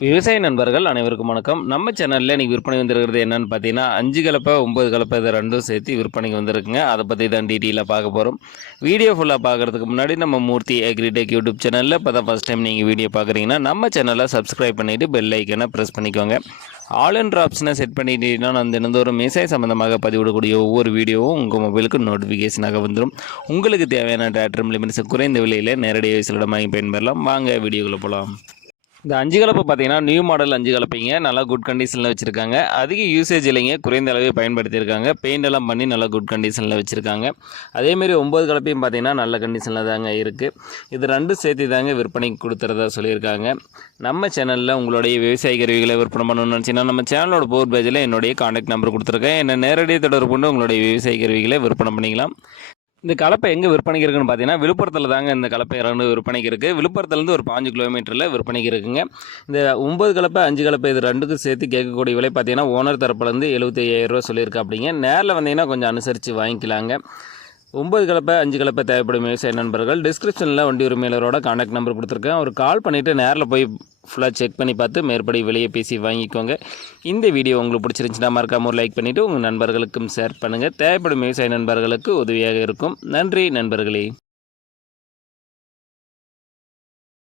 விவசாய நண்பர்கள் அனைவருக்கும் வணக்கம். நம்ம சேனலில் இன்றைக்கி விற்பனை வந்திருக்கிறது என்னென்னு பார்த்தீங்கன்னா அஞ்சு கலப்பை ஒம்பது கலப்பை இதை ரெண்டும் சேர்த்து விற்பனைக்கு வந்திருக்குங்க. அதை பற்றி தான் டீட்டெயிலாக பார்க்க போகிறோம் வீடியோ ஃபுல்லாக பார்க்குறதுக்கு முன்னாடி நம்ம மூர்த்தி அக்ரிடெக் யூடியூப் சேனலில் இப்போ தான் ஃபஸ்ட் டைம் நீங்கள் வீடியோ பார்க்குறீங்கன்னா நம்ம சேனலை சப்ஸ்கிரைப் பண்ணிவிட்டு பெல் ஐக்கனை ப்ரெஸ் பண்ணிக்கோங்க. ஆல் அண்ட் ஆப்ஷனை செட் பண்ணிட்டீங்கன்னா நான் தினந்தோறும் விவசாய சம்மந்தமாக பதிவிடக்கூடிய ஒவ்வொரு வீடியோவும் உங்கள் மொபைலுக்கு நோட்டிஃபிகேஷனாக வந்துடும் உங்களுக்கு தேவையான டிராக்டர் லிமிட்ஸ் குறைந்த விலையில் நேரடியாக சிலிடமாக வாங்கி பயன்பெறலாம். வாங்க வீடியோக்குள்ளே போகலாம் இந்த அஞ்சு கலப்பை பார்த்தீங்கன்னா நியூ மாடல் அஞ்சு கலப்பைங்க நல்லா குட் கண்டிஷனில் வச்சுருக்காங்க. அதிக யூசேஜ் இல்லைங்க குறைந்த அளவே பயன்படுத்தியிருக்காங்க. பெயிண்ட் எல்லாம் பண்ணி நல்லா குட் கண்டிஷனில் வச்சுருக்காங்க. அதேமாரி ஒம்பது கலப்பையும் பார்த்தீங்கன்னா நல்ல கண்டிஷனில் தாங்க இருக்குது இது ரெண்டும் சேர்த்து தாங்க விற்பனைக்கு கொடுத்துறதா சொல்லியிருக்காங்க. நம்ம சேனலில் உங்களுடைய விவசாய கருவிகளை விற்பனை பண்ணணும்னு நினச்சிங்கன்னா நம்ம சேனலோட போர் பேஜில் என்னுடைய காண்டாக்ட் நம்பர் கொடுத்துருக்கேன். என்னை நேரடியாக தொடர்பு கொண்டு உங்களுடைய விவசாய கருவிகளை விற்பனை பண்ணிக்கலாம். இந்த கலப்பை எங்கே விற்பனைக்கு இருக்குன்னு பார்த்தீங்கன்னா விழுப்புரத்தில் தாங்க இந்த கலப்பை இரண்டு விற்பனைக்கு இருக்குது விழுப்புரத்துலேருந்து ஒரு பாஞ்சு கிலோமீட்டரில் விற்பனைக்கு இருக்குங்க. இந்த ஒம்பது கலப்பை அஞ்சு கலப்பை இது ரெண்டுக்கும் சேர்த்து கேட்கக்கூடிய விலை பார்த்தீங்கன்னா ஓனர் தரப்புலேருந்து எழுபத்தி ஐயாயிரரூவா சொல்லியிருக்கா அப்படிங்க. நேரில் வந்தீங்கன்னா கொஞ்சம் அனுசரித்து வாங்கிக்கலாங்க. ஒம்பது கலப்பை அஞ்சு கலப்பை தேவைப்படும் விவசாய நண்பர்கள் டிஸ்கிரிப்ஷனில் வண்டி உரிமையாளரோட காண்டாக்ட் நம்பர் கொடுத்துருக்கேன். ஒரு கால் பண்ணிவிட்டு நேரில் போய் ஃபுல்லாக செக் பண்ணி பார்த்து மேற்படி வெளியே பேசி வாங்கிக்கோங்க. இந்த வீடியோ உங்களுக்கு பிடிச்சிருந்துச்சுன்னா மறக்காம ஒரு லைக் பண்ணிவிட்டு உங்கள் நண்பர்களுக்கும் ஷேர் பண்ணுங்கள் தேவைப்படும் விவசாய நண்பர்களுக்கு உதவியாக இருக்கும். நன்றி நண்பர்களே.